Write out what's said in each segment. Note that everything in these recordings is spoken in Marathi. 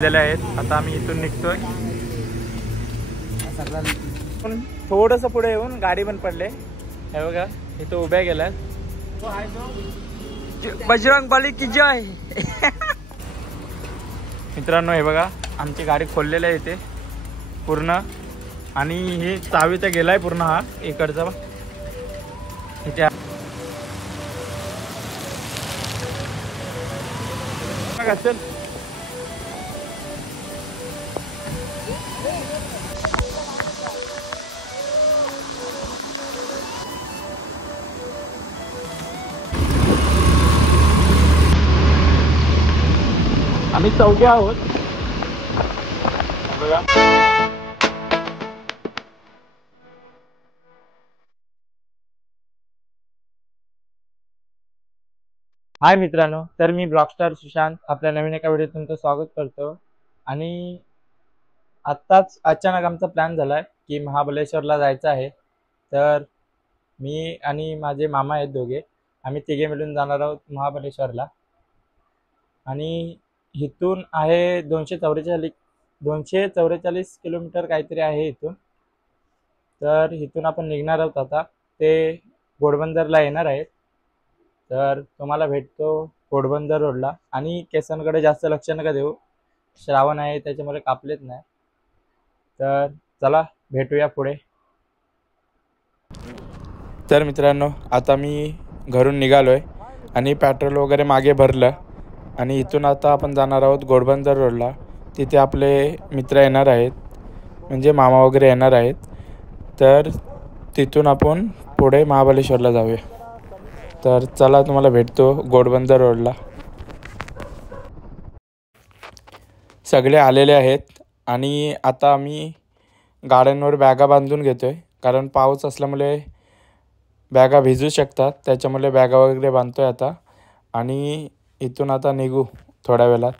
आहेत. आता आम्ही इथून निघतोय. पण थोडंसं पुढे येऊन गाडी पण पडले. हे बघा इथं उभ्या गेल्यात. बजरंगबली की जय. मित्रांनो हे बघा आमची गाडी खोललेली आहे इथे पूर्ण. आणि हे चावी तर गेलाय पूर्ण. हा इकडचा इथे असेल. आम्ही चौघे आहोत बघा. हाय मित्रांनो, तर मी ब्लॉगस्टार सुशांत आपल्या नवीन एका व्हिडिओत तुमचं स्वागत करतो. आणि आत्ताच अचानक आमचा प्लॅन झालाय की महाबळेश्वरला जायचं आहे. तर मी आणि माझे मामा आहेत दोघे, आम्ही तिघे मिळून जाणार आहोत महाबळेश्वरला. आणि इथून आहे 244 किलोमीटर काहीतरी आहे इथून. तर इथून आपण निघणार आहोत. आता ते घोडबंदरला येणार आहेत. तर तुम्हाला भेटतो घोडबंदर रोडला. आणि केसांकडे जास्त लक्ष नका देऊ, श्रावण आहे त्याच्यामुळे कापलेत नाही. तर चला भेटूया पुढे. तर मित्रांनो आता मी घरून निघालोय आणि पेट्रोल वगैरे मागे भरलं. आणि इथून आता आपण जाणार आहोत घोडबंदर रोडला. तिथे आपले मित्र येणार आहेत, म्हणजे मामा वगैरे येणार आहेत. तर तिथून आपण पुढे महाबळेश्वरला जाऊया. तर चला तुम्हाला भेटतो घोडबंदर रोडला. सगळे आलेले आहेत आणि आता आम्ही गाड्यांवर बॅगा बांधून घेतोय, कारण पाऊस असल्यामुळे बॅगा भिजू शकतात. त्याच्यामुळे बॅगा वगैरे बांधतोय आता. आणि इथून आता निघू थोड्या वेळात.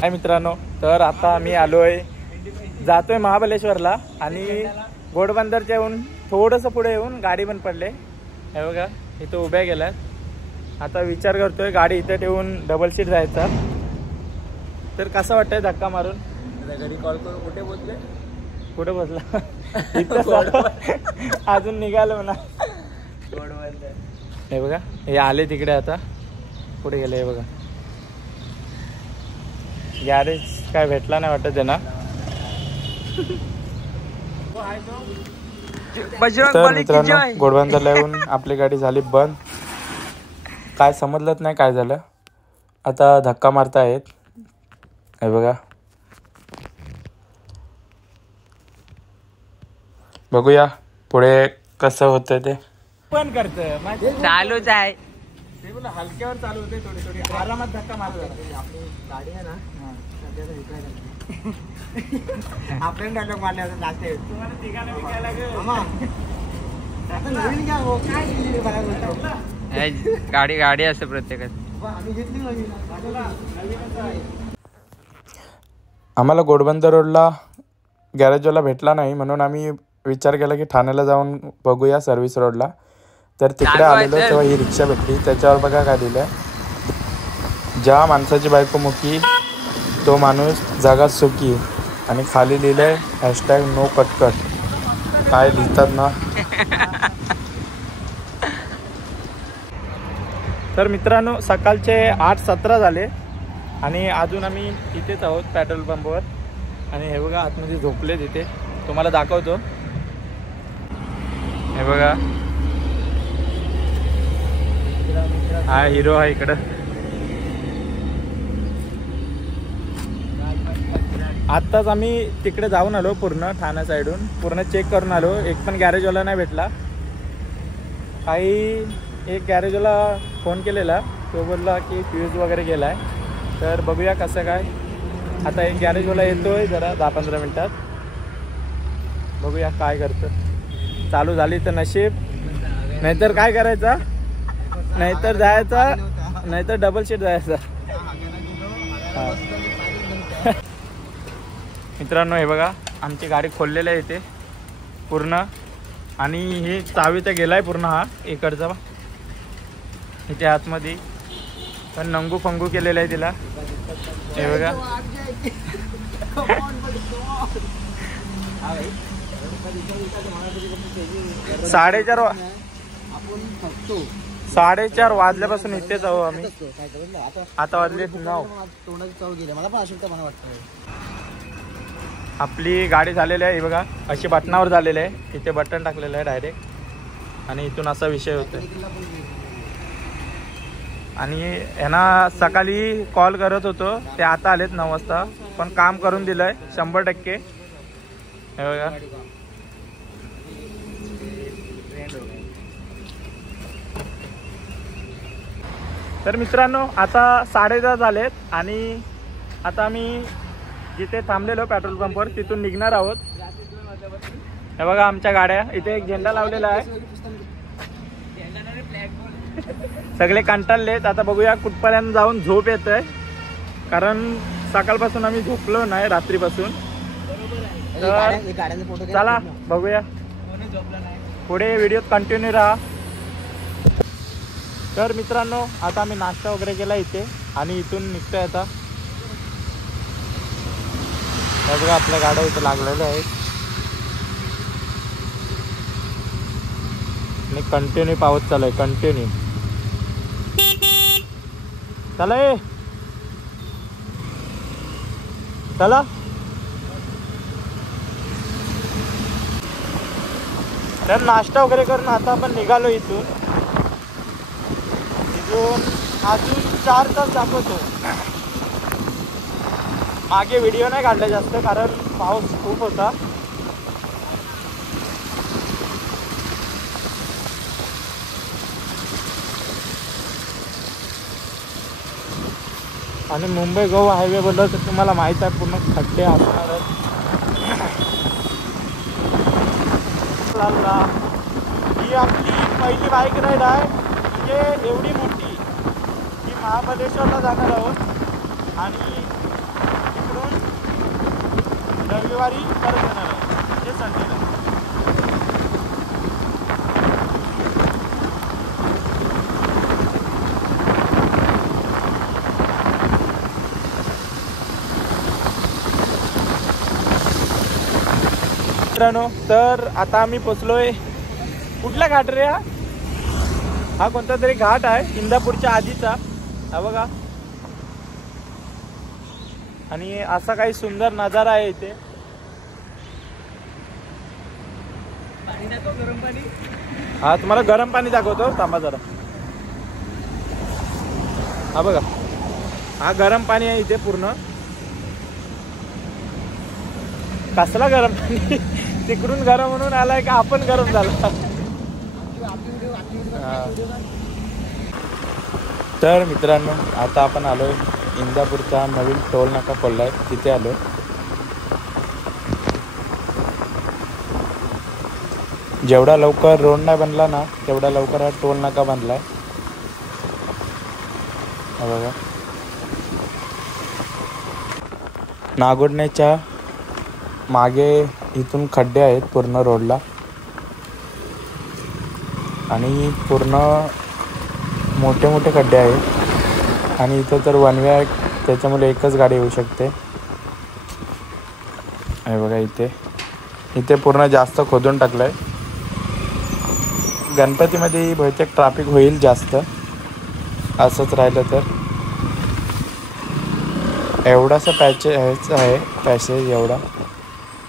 हाय मित्रांनो, तर आता मी आलोय, जातोय महाबळेश्वरला. आणि घोडबंदरच्या येऊन थोडंसं पुढे येऊन गाडी पण पडले. हे बघा इथं उभ्या गेल्यात. आता विचार करतोय गाडी इथं ठेवून डबल सीट जायचा. तर कसं वाटतंय धक्का मारून? घरी कॉल करून कुठे बोलले, कुठे बसला इथं अजून निघालो ना. हे बघा हे आले तिकडे. आता पुढे गेले. हे बघा गॅरेज काय भेटला नाही वाटत त्यांना. तर मित्रांनो घोडबंदरला येऊन आपली गाडी झाली बंद. काय समजलंच नाही काय झालं. आता धक्का मारतायत. हे बघा बघूया पुढे कसं होतं ते. पण करतं चालूच आहे. ते बोला हलक्यावर चालू होते, थोडी थोडी आरामात धक्का मारतो. आपली गाडी आहे ना आपण डायलॉग मारले होते लास्ट टाइम. तुम्हाला तिघांना विकायला गाडी गाडी असते प्रत्येकात. आम्हाला घोडबंदर रोडला गॅरेजवाला भेटला नाही, म्हणून आम्ही विचार केला की ठाण्याला जाऊन बघूया सर्व्हिस रोडला. तर तिकडे आलेलो तेव्हा ही रिक्षा भेटली. त्याच्यावर बघा काय दिलं, ज्या माणसाची बायको मुकी तो माणूस जगात सुखी. आणि खाली लिहिलंय #नो कटकट. काय लिहितात ना. तर मित्रांनो सकाळचे 8:17 झाले आणि अजून आम्ही इथेच आहोत पेट्रोल पंपवर. आणि हे बघा आतमध्ये झोपले तिथे, तुम्हाला दाखवतो. हे बघा हा हिरो आहे इकडं. आत्ताच आम्ही तिकडे जाऊन आलो, पूर्ण ठाणा साईडून पूर्ण चेक करून आलो. एक पण गॅरेजवाला नाही भेटला. एक गॅरेजवाला फोन केलेला, तो बोलला की फ्यूज वगैरे गेला आहे. तर बघूया कसं काय. आता एक गॅरेजवाला येतोय जरा 10-15 मिनटात. बघूया काय करतं. चालू झाली तर नशीब, नाहीतर काय करायचं, नाहीतर जायचं, नाहीतर डबल शीट जायचं. मित्रांनो हे बघा आमची गाडी खोललेली आहे इथे पूर्ण, आणि हे चावी तर गेलाय पूर्ण हा इकडचा इथे आतमध्ये, पण नंगू फंगू केलेलं आहे तिला. हे बघा 4:30 वाजल्यापासून इथेच आहो आम्ही. आता वाजले 9. आपली गाडी झालेली आहे. हे बघा अशी बटनावर झालेली आहे, इथे बटन टाकलेलं आहे डायरेक्ट, आणि इथून असा विषय होतोय. आणि यांना सकाळी कॉल करत होतो, ते आता आलेत 9 वाजता, पण काम करून दिलंय 100%. हे बघा तर मित्रांनो आता 10:30 झालेत, आणि आता आम्ही जिथे थांबलेलो पेट्रोल पंपवर तिथून निघणार आहोत. हे बघा आमच्या गाड्या, इथे एक झेंडा लावलेला आहे. सगळे कंटाळलेत. आता बघूया कुठपर्यंत जाऊन झोप येतंय, कारण सकाळपासून आम्ही झोपलो नाही रात्रीपासून. तर चला बघूया, पुढे व्हिडिओत कंटिन्यू राहा. तर मित्रांनो आता आम्ही नाश्ता वगैरे केला इथे, आणि इथून निघतोय आता. हे बघा आपल्या गाड्या इथे लागलेल्या आहेत, आणि कंटिन्यू पावत चालू आहे, कंटिन्यू. चला ये चला. तर नाश्ता वगैरे करून आता आपण निघालो इथून. अजून 4 तास दाखवतो. मागे व्हिडिओ नाही काढला जास्त, कारण पाऊस खूप होता. आणि मुंबई गोवा हायवे बोललो तर तुम्हाला माहित आहे पूर्ण खड्डे असणारच. ही आपली पहिली बाईक राईड आहे, म्हणजे एवढी मोठी की महाबळेश्वरला जाणार आहोत, आणि तिकडून रविवारी परत येणार आहोत, म्हणजे संडेला. मित्रांनो तर आता आम्ही पोचलोय. कुठला घाट रे हा कोणता तरी घाट आहे इंदापूरच्या आधीचा, हा बघा. आणि असा काही सुंदर नजारा आहे इथे. हा तुम्हाला गरम पाणी दाखवतो, थांबा जरा. हा बघा, हा गरम पाणी आहे इथे पूर्ण. कसला गरम पाणी, तिकडून गरम म्हणून आलाय का आपण गरम झाला. तर मित्रांनो आता आपण आलोय इंदापूरचा नवीन टोल नाका खोललाय, तिथे आलो. जेवढा लवकर रोड नाही बनला ना तेवढा लवकर हा टोल नाका बनलाय. बघा नागोडण्याच्या मागे इथून खड्डे आहेत पूर्ण रोडला, आणि पूर्ण मोठे मोठे खड्डे आहेत. आणि इथं तर वन वे आहे, त्याच्यामुळे एकच गाडी येऊ शकते. हे बघा इथे पूर्ण जास्त खोदून टाकलं आहे. गणपतीमध्ये बहुतेक ट्रॅफिक होईल जास्त, असंच राहिलं तर. एवढासा पॅसेज एवढा,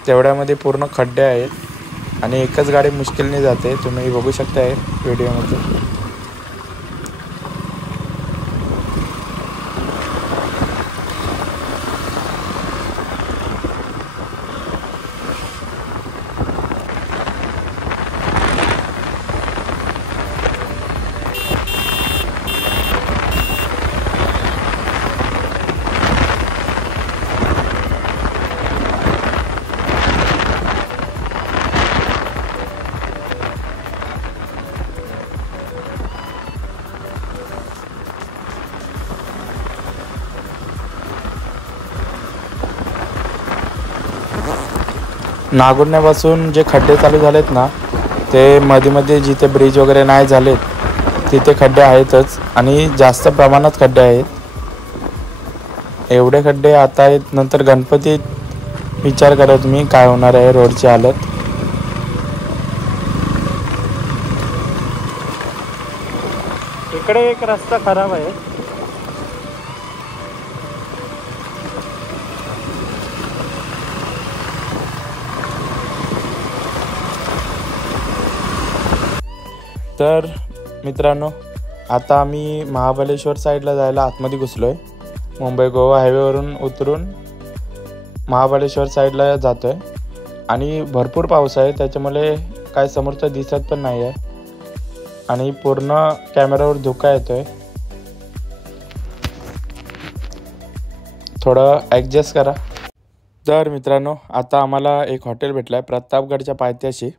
तेवढ्यामध्ये पूर्ण खड्डे आहेत, आणि एकच गाडी मुश्किलने जाते. तुम्ही बघू शकताय व्हिडिओमध्ये. नागुडण्यापासून जे खड्डे चालू झालेत ना, ते मध्ये जिथे ब्रिज वगैरे नाही झालेत तिथे खड्डे आहेतच आणि जास्त प्रमाणात खड्डे आहेत. एवढे खड्डे आता आहेत, नंतर गणपतीत विचार करा तुम्ही काय होणार आहे रोडची हालत. इकडे एक रस्ता खराब आहे. तर मित्रांनो, आता आम्ही महाबळेश्वर साईडला जायला आतमध्ये घुसलो आहे. मुंबई गोवा हायवेवरून उतरून महाबळेश्वर साईडला जातो आहे आणि भरपूर पाऊस आहे, त्याच्यामुळे काय समोरचं दिसत पण नाही आहे आणि पूर्ण कॅमेरावर धोका येतो आहे. थोडं ॲडजस्ट करा. तर मित्रांनो, आता आम्हाला एक हॉटेल भेटलं आहे प्रतापगडच्या पायथ्याशी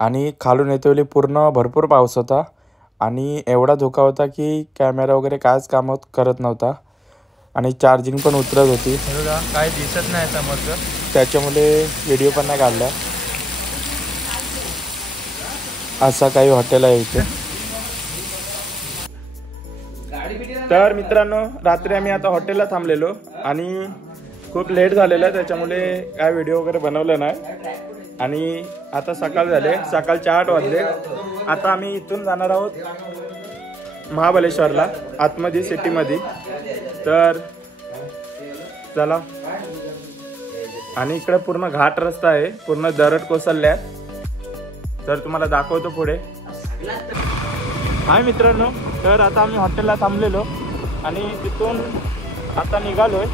आणि खालून येतेवेळी पूर्ण भरपूर पाऊस होता आणि एवढा धोका होता की कॅमेरा वगैरे कायच काम करत नव्हता आणि चार्जिंग पण उतरत होती. काय दिसत नाही समोरचं, त्याच्यामुळे व्हिडिओ पण नाही काढला. असा काही हॉटेल आहे इथे. तर मित्रांनो, रात्री आम्ही आता हॉटेलला थांबलेलो आणि खूप लेट झालेलं, त्याच्यामुळे काय व्हिडिओ वगैरे बनवलं नाही आणि आता सकाळ झाले, सकाळचे 8 वाजले. आता आम्ही इथून जाणार आहोत महाबळेश्वरला, आतमध्ये सिटीमध्ये. तर चला. आणि इकडे पूर्ण घाट रस्ता आहे, पूर्ण दरड कोसळल्या. तर तुम्हाला दाखवतो पुढे. हाय मित्रांनो, तर आता आम्ही हॉटेलला थांबलेलो आणि तिथून आता निघालोय.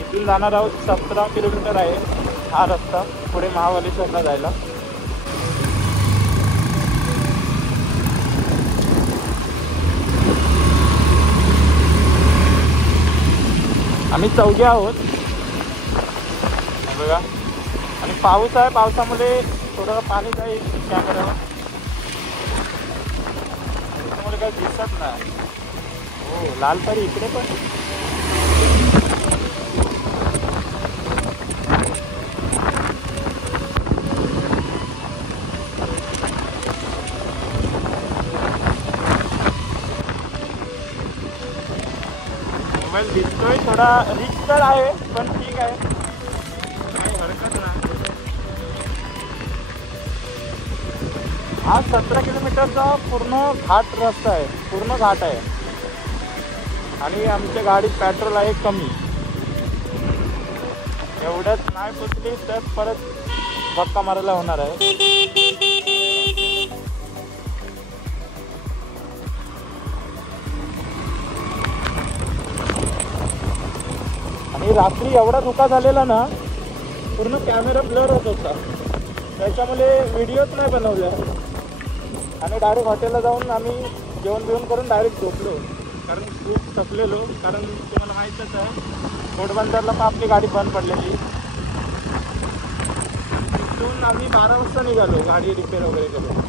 इथून जाणार आहोत 17 किलोमीटर आहे हा रस्ता पुढे महाबळेश्वरला जायला. आम्ही 4 आहोत बघा आणि पाऊस आहे, पावसामुळे थोडं पाणी जाईल कॅमेऱ्यावर, त्याच्यामुळे काही दिसत नाही. हो, लाल परी इकडे पण. मोबाईल दिसतोय थोडा रिस्क तर आहे, पण ठीक आहे, काही हरकत नाही. हा 17 किलोमीटरचा पूर्ण घाट रस्ता आहे, पूर्ण घाट आहे आणि आमच्या गाडीत पेट्रोल आहे कमी. एवढंच नाही पोचली तर परत धक्का मारायला होणार आहे. आणि रात्री एवढा धोका झालेला ना, पूर्ण कॅमेरा ब्लर होत होता, त्याच्यामुळे व्हिडिओच नाही बनवल्या आणि डायरेक्ट हॉटेलला जाऊन आम्ही जेवण बिवण करून डायरेक्ट झोपलो, कारण खूप थकलेलो. कारण तुम्हाला माहीतच आहे घोडबंदरला पण आपली गाडी बंद पडलेली. तिथून आम्ही 12 वाजता निघालो गाडी रिपेअर वगैरे करून.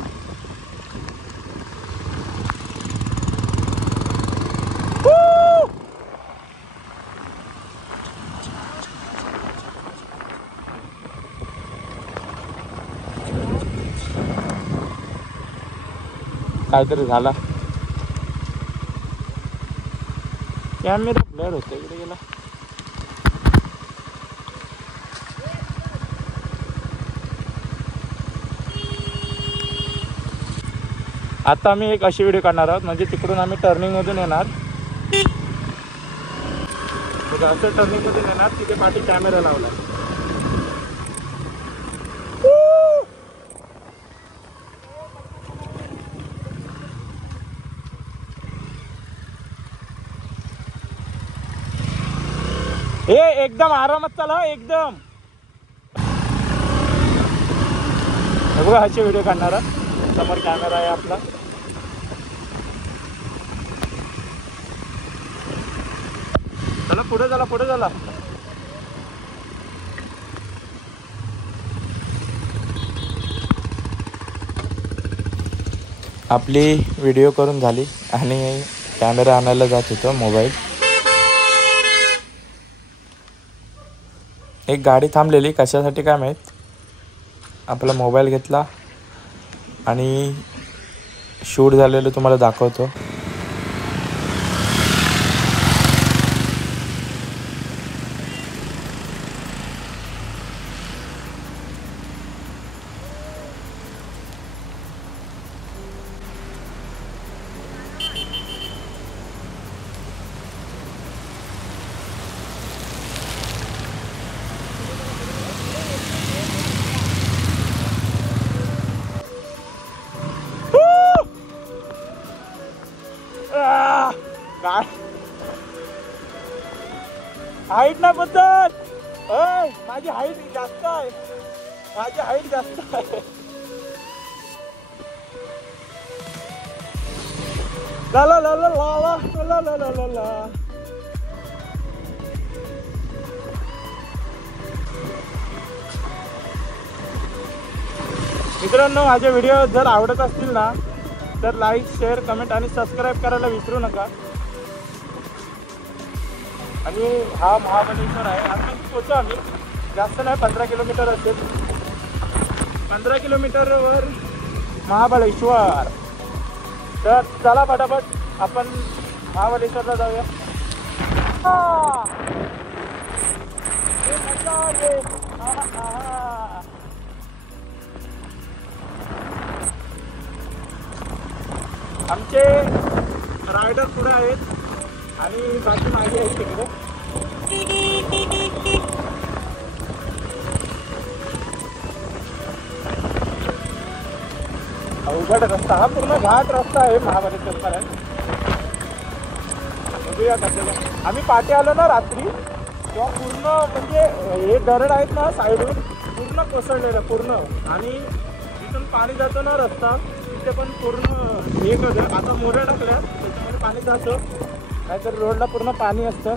काहीतरी झाला, कॅमेरा ब्लर होतो. इकडे गेला. आता आम्ही एक अशी व्हिडिओ काढणार आहोत, म्हणजे तिकडून आम्ही टर्निंगमधून येणार, असं टर्निंगमधून येणार, तिथे पाठी कॅमेरा लावला. एकदम आरामात चला, एकदम. बघा अशी व्हिडिओ काढणारा, समोर कॅमेरा आहे आपला. चला पुढे चला, पुढे चला. आपली व्हिडिओ करून झाली आणि कॅमेरा आणायला जात होतो मोबाईल. एक गाडी थांबलेली, कशासाठी काय माहीत. आपला मोबाईल घेतला आणि शूट झालेलं तुम्हाला दाखवतो. हाईट ना बद्दल माझी हाईट जास्त आहे. माझी हाईट जास्त आहे. ला ला ला ला ला ला ला ला ला ला. मित्रांनो, माझे व्हिडिओ जर आवडत असतील ना तर लाईक, शेअर, कमेंट आणि सबस्क्राईब करायला विसरू नका. आणि हा महाबळेश्वर आहे. आम्ही पोचू, आम्ही जास्त नाही, 15 किलोमीटर असेल. 15 किलोमीटरवर महाबळेश्वर. तर चला फटाफट आपण महाबळेश्वरला जाऊया. आमचे रायडर पुढे आहेत आणि बाकी मागे आहेत तिकडे. अवघड रस्ता, हा पूर्ण घाट रस्ता आहे महाबळेश्वरपर्यंत. बघूया कसं. आम्ही पाठी आलो ना रात्री, तेव्हा पूर्ण म्हणजे हे दरड आहेत ना साईडून पूर्ण कोसळलेलं पूर्ण. आणि तिथून पाणी जातो ना रस्ता, तिथे पण पूर्ण हे करतं. आता मोऱ्या टाकल्या त्याच्यामध्ये पाणी जातं, नाहीतर रोडला पूर्ण पाणी असतं.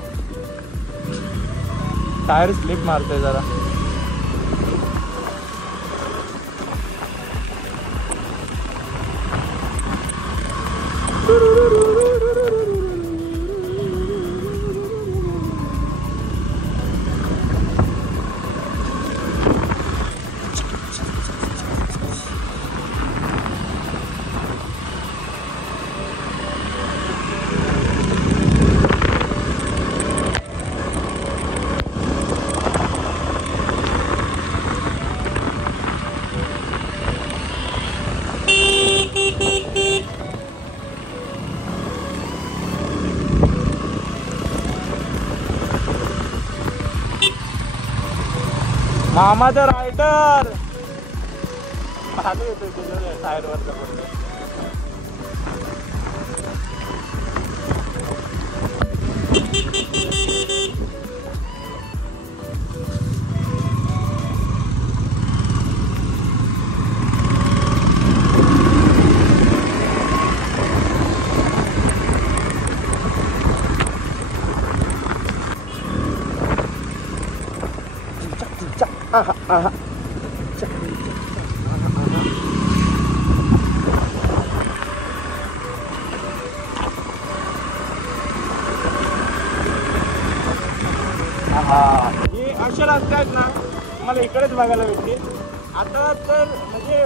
टायर स्लिप मारतोय जरा. मामाचा रायडर येतोय तुझ्या टायरवरचा पडतो. हे असे रस्ते आहेत ना तुम्हाला इकडेच बघायला भेटते. आता तर म्हणजे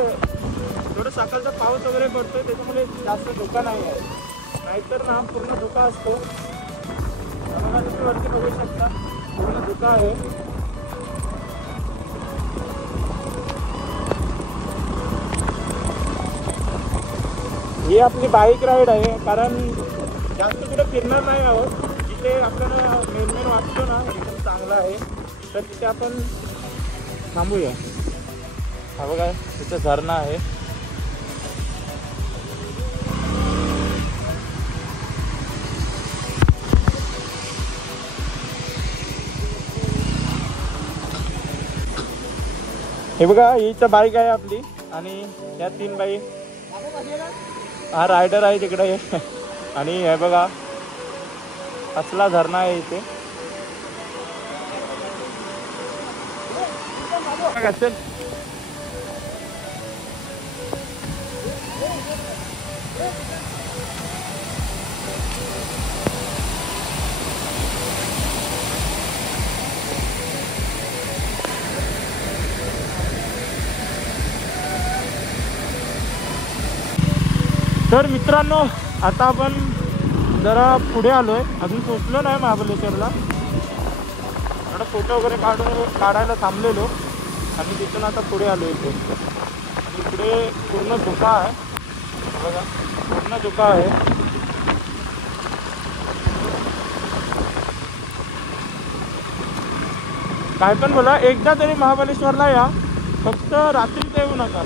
थोडं सकाळचा पाऊस वगैरे पडतोय त्याच्यामुळे जास्त धोका नाही आहे, नाहीतर ना पूर्ण धोका असतो. तुम्ही वरती बघू शकता पूर्ण धोका आहे. ही आपली बाईक राईड आहे, कारण जास्त कुठे फिरणार नाही आहोत. जिथे आपल्याला मेन वाटतो ना एकदम चांगला आहे तर तिथे आपण थांबूया. हा बघा तिथे झरणा आहे. हे बघा हीच बाईक आहे आपली आणि या 3 बाई. हा रायडर आहे तिकडे. आणि हे बघा असला झरणा आहे इथे. असेल तर मित्रांनो आता आपण जरा पुढे आलोय, अजून पोचलो नाही महाबलेश्वरला. थोडा फोटो वगैरे काढायला थांबलेलो आणि तिथून आता पुढे आलो इथे. आणि इकडे पूर्ण धुका आहे बघा, पूर्ण धुका आहे. काय पण बोला, एकदा तरी महाबलेश्वरला या, फक्त रात्रीच येऊ नका.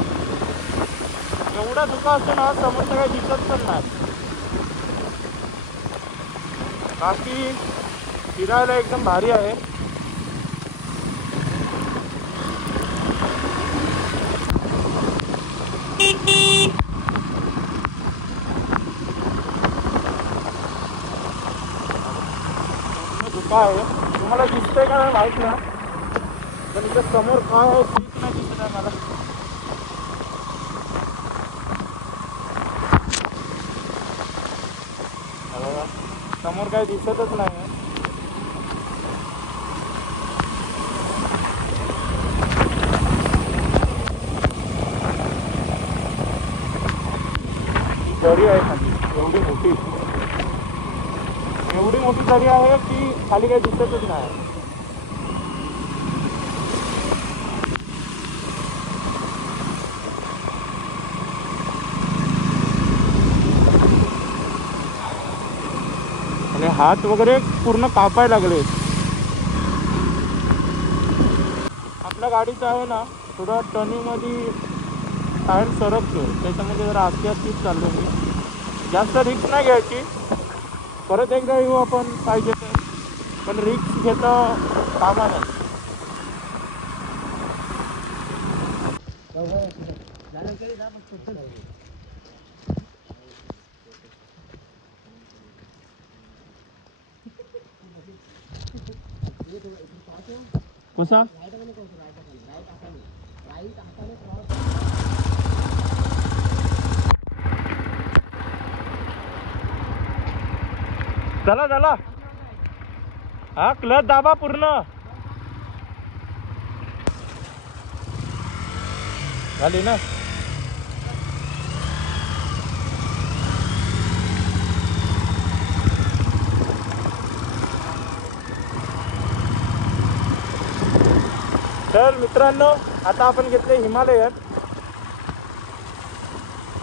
एवढा धुका असतो ना, समोरचं काही दिसत पण नाही. बाकी फिरायला एकदम भारी आहे. धुका आहे, तुम्हाला दिसतंय का नाही माहित ना, पण इथं समोर काय आहे तेच नाही दिसत आहे मला. समोर काही दिसतच नाही. दरी आहे खाली, एवढी मोठी दरी आहे की खाली काही दिसतच नाही. आणि हात वगैरे पूर्ण कापायला लागले. आपल्या गाडीचं आहे ना थोडं टर्निंगमध्ये टायर सरकतो, त्याच्यामध्ये जरा आस्ते चाललो मी. जास्त रिक्स नाही घ्यायची, परत एकदा येऊ आपण पाहिजे तर, पण रिक्स घेता कामा नाही. कसा चला हा क्लच दाबा पूर्ण. झाली ना. तर मित्रांनो आता आपण घेतले हिमालयन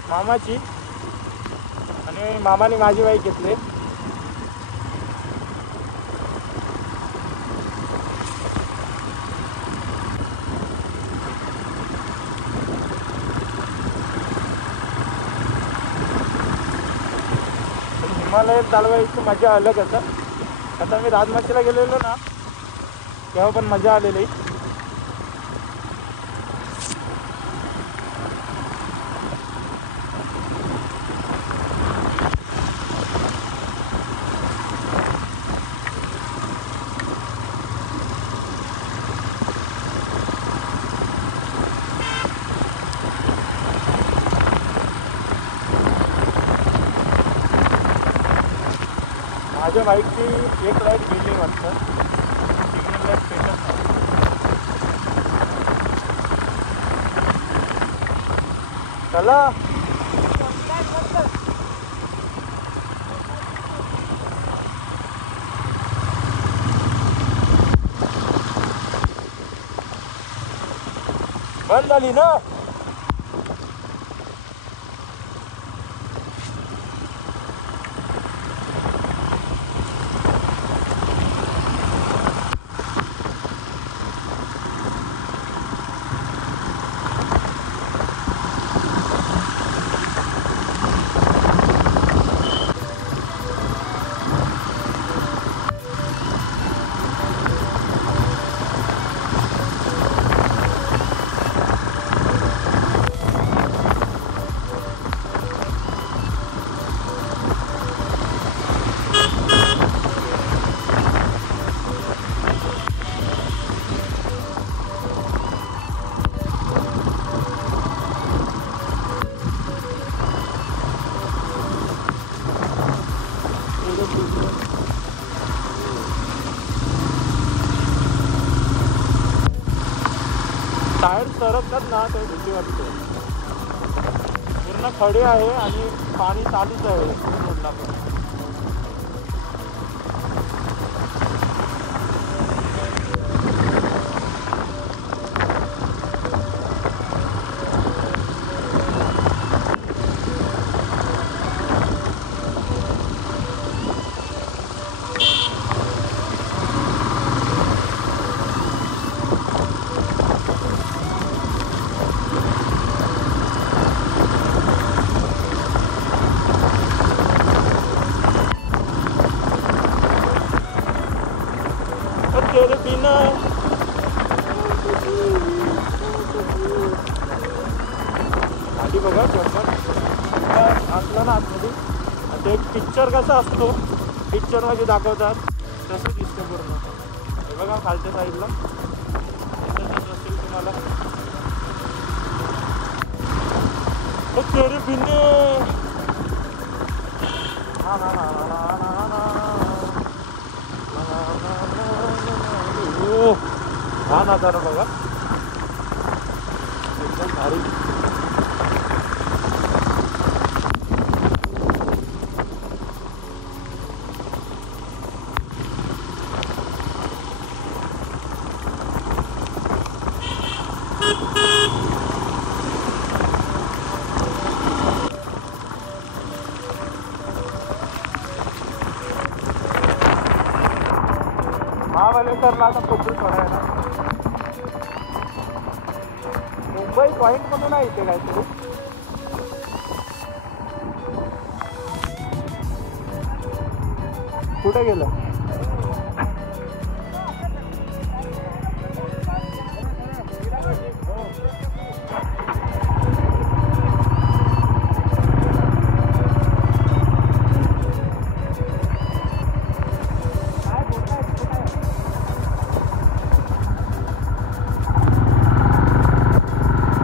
मामाची, आणि मामाने माझी बाईक घेतली. हिमालय चालवायची मजा अलग असं. आता मी राजमाचीला गेलेलो ना तेव्हा पण मजा आलेली. माझ्या बाईकची एक लाईट गेली वाटतं, सिग्नल लाईट पेटत नाही. चला बंद झाली ना. टायर सरकतात ना, तो भीती वाटते. पूर्ण पूर्ण खडे आहे आणि पाणी चालूच आहे रोडला पण. तेरे बिना आधी बघा जंगल असलं ना आतमध्ये. आता एक पिक्चर कसा असतो, पिक्चरमध्ये दाखवतात तसं दिसतं पूर्ण. हे बघा खालच्या साईडला तसंच असेल तुम्हाला. तेरे बिना हा ना ना ना ना ना हा नजारा बघा एकदम भारी. महाबळेश्वरला आता खूप थोडा आहे ना. मुंबई पॉईंट म्हणून आहे इथे काहीतरी. कुठे गेलं?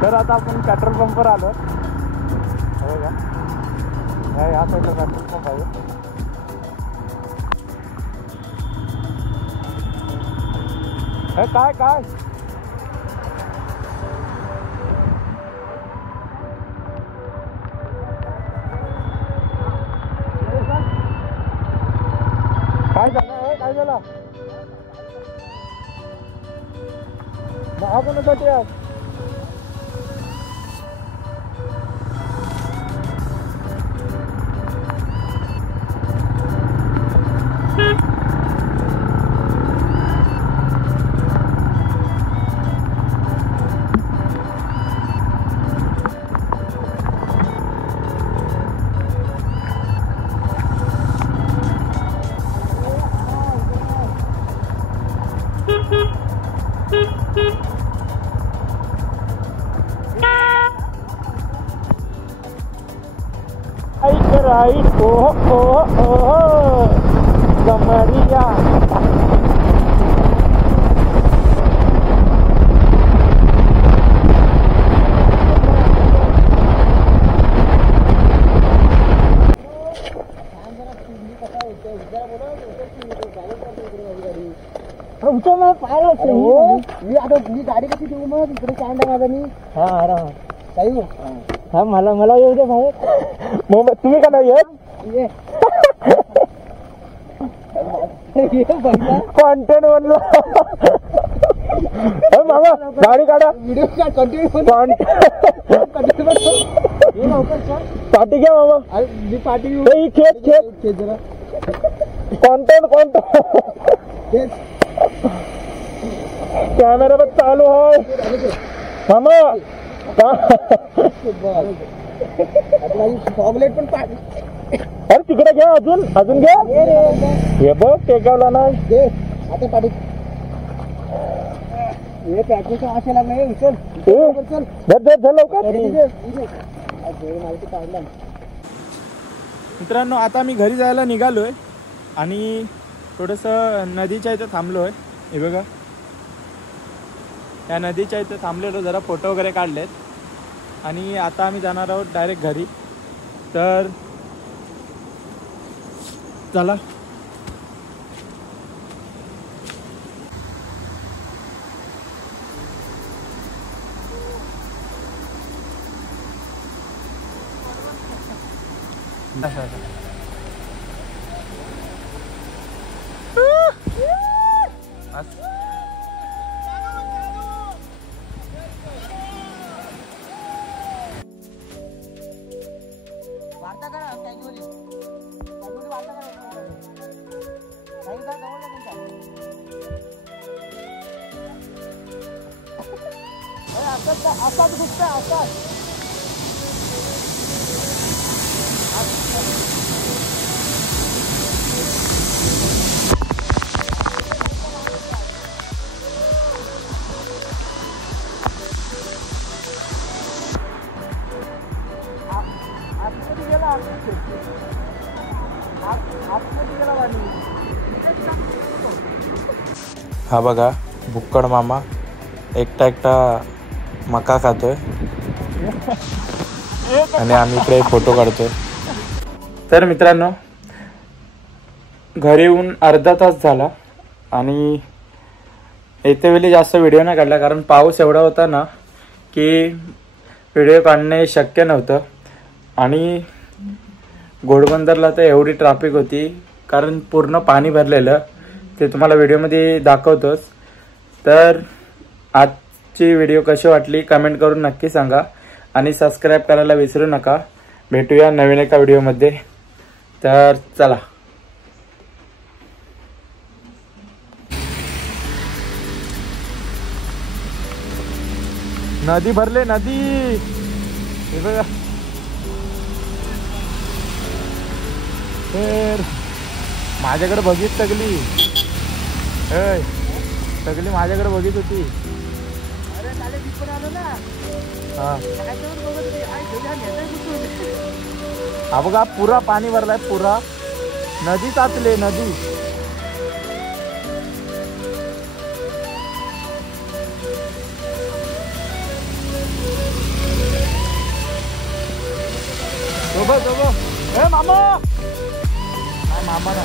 तर आता आपण पेट्रोल पंपवर आलो. हो का, या साईडला पेट्रोल पंप आहे. काय काय काय झालं? काय झालं? कोणासाठी आहे? Ay, oh, oh, oh, Maria. मी आता मी गाडी कशी देऊ मग इकडे स्टँड आहे माझा. मी हा काही हा मला येऊ दे भाऊ. मग तुम्ही का नाही येत? कॉन्टेंट म्हणलं. मामा गाडी काढा. व्हिडिओ कंटिन्यू पाठी घ्या मामा. मी पाठी खेच जरा कॉन्टेंट कॅमेरा पण चालू आहे मामा. फॉगलेट पण अरे तिकडे घ्या. अजून घ्या. हे बघ टेकावला नाही. आता पाठी हे पॅकेज असे लागले. चल लवकर. काढला. मित्रांनो आता मी घरी जायला निघालोय आणि थोडंसं नदीच्या इथं थांबलो आहे. हे बघा या नदीच्या इथं थांबलेलो, जरा फोटो वगैरे काढलेत आणि आता आम्ही जाणार आहोत डायरेक्ट घरी. तर चला. वार्ता करा कॅज्युअली वार्ता करा काही का जवळ तुमचा असाच घुसतोय असाच हा बघा बुक्कड मामा एकटा एकटा मका खातोय आणि आम्ही इकडे फोटो काढतोय. तर मित्रांनो घरी येऊन अर्धा तास झाला आणि येते वेळी जास्त व्हिडिओ नाही काढला कारण पाऊस एवढा होता ना की व्हिडिओ काढणे शक्य नव्हतं. आणि घोडबंदरला तर एवढी ट्रॅफिक होती कारण पूर्ण पाणी भरलेलं, ते तुम्हाला व्हिडिओमध्ये दाखवतोच. तर आजची व्हिडिओ कशी वाटली कमेंट करून नक्की सांगा आणि सबस्क्राईब करायला विसरू नका. भेटूया नवीन एका व्हिडिओमध्ये. तर चला. नदी भरले नदी, हे बघा. तर माझ्याकडे बघित सगळी सगळी माझ्याकडे बघित होती. हा बघा पुरा पाणी भरलाय, पुरा नदी साचले नदी. मामा मामा ना